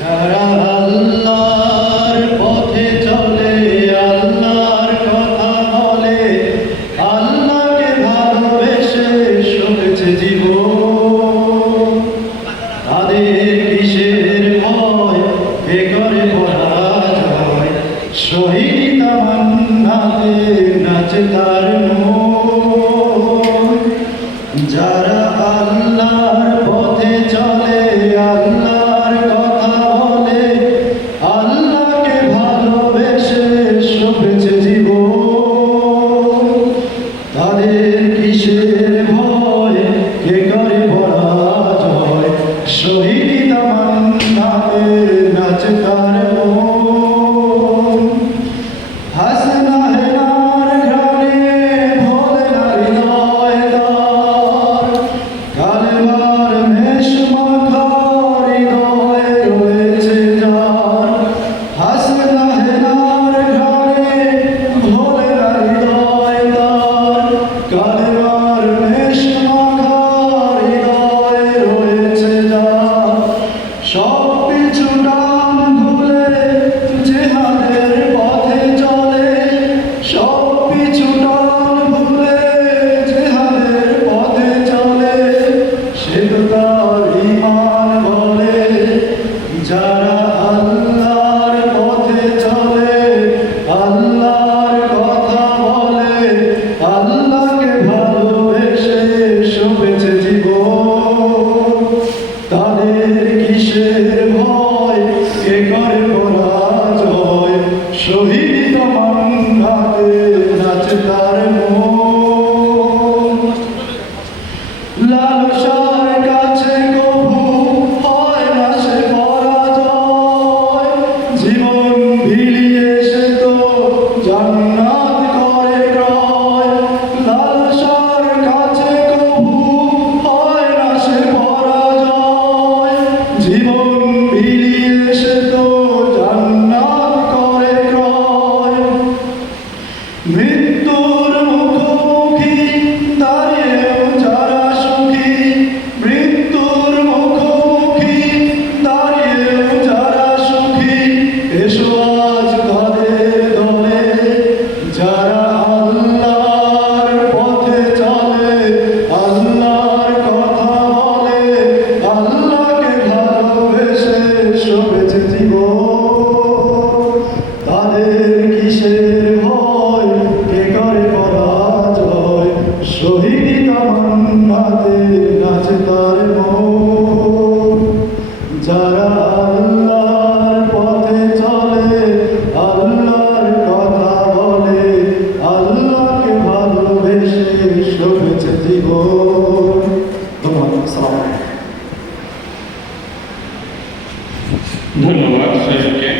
যারা আল্লাহর পথে চলে, আল্লাহর কথা বলে, আল্লাহকে ভালোবেসে সবেছে জীবন, তাদের কিসের ভয়, কে করে পরাজয়, শহীদ তামান্নাতে নাচে তার মন। যারা আল্লাহর পথে চলে, আল্লাহর কথা বলে, আল্লাহকে ভালোবেসে সবেছে জীবন, তাদের কিসের ভয়, কে করে পরাজয়, শহীদ তামান্নাতে নাচে তার মন। হাসনা হেনার ঘ্রাণে ভোলে না হৃদয় দ্বার, কালেমার মেষ মাখা হৃদয়ে রয়েছে যার। হাসনা হেনার ঘ্রাণে ভোলে না হৃদয় দ্বার, কালেমার মেষ মাখা হৃদয়ে রয়েছে যার। সব পিছু ডান ভুলে জেহাদের পথে চলে, সব পিছু ডান ভুলে জেহাদের পথে চলে, সে তো তার ঈমান বলে। যারা আল্লাহর পথে চলে, আল্লাহর কথা বলে, আল্লাহকে ভালোবেসে সবেছে জীবন, তাদের কিসের ভয়, কে করে পরাজয়, শহীদ তামান্নাতে নাচে তার মন। লালসার কাছে কভু হয় না সে পরাজয়, জীবন বিলিয়ে সে তো জান্নাত করে ক্রয়। লালসার কাছে কভু হয় না সে পরাজয়, জীবন বিলিয়ে সে তো জান্নাত করে ক্রয়। মৃত্যুর মুখোমুখি দাঁড়িয়েও যারা সুখী, মৃত্যুর মুখোমুখি দাঁড়িয়েও যারা সুখী, এসো আজ তাদের দলে। যারা আল্লাহর পথে চলে, আল্লাহর কথা বলে, আল্লাহকে ভালোবেসে সবেছে জীবন, তাদের কিসের ভয়, কে করে পরাজয়, শহীদ তামান্নাতে নাচে তার মন। যারা আল্লাহর পথে চলে, আল্লাহর কথা বলে, আল্লাহকে ভালোবেসে সবেছে জীবন। ধন্যবাদ। আসসালামু আলাইকুম। ধন্যবাদ সাহেবকে।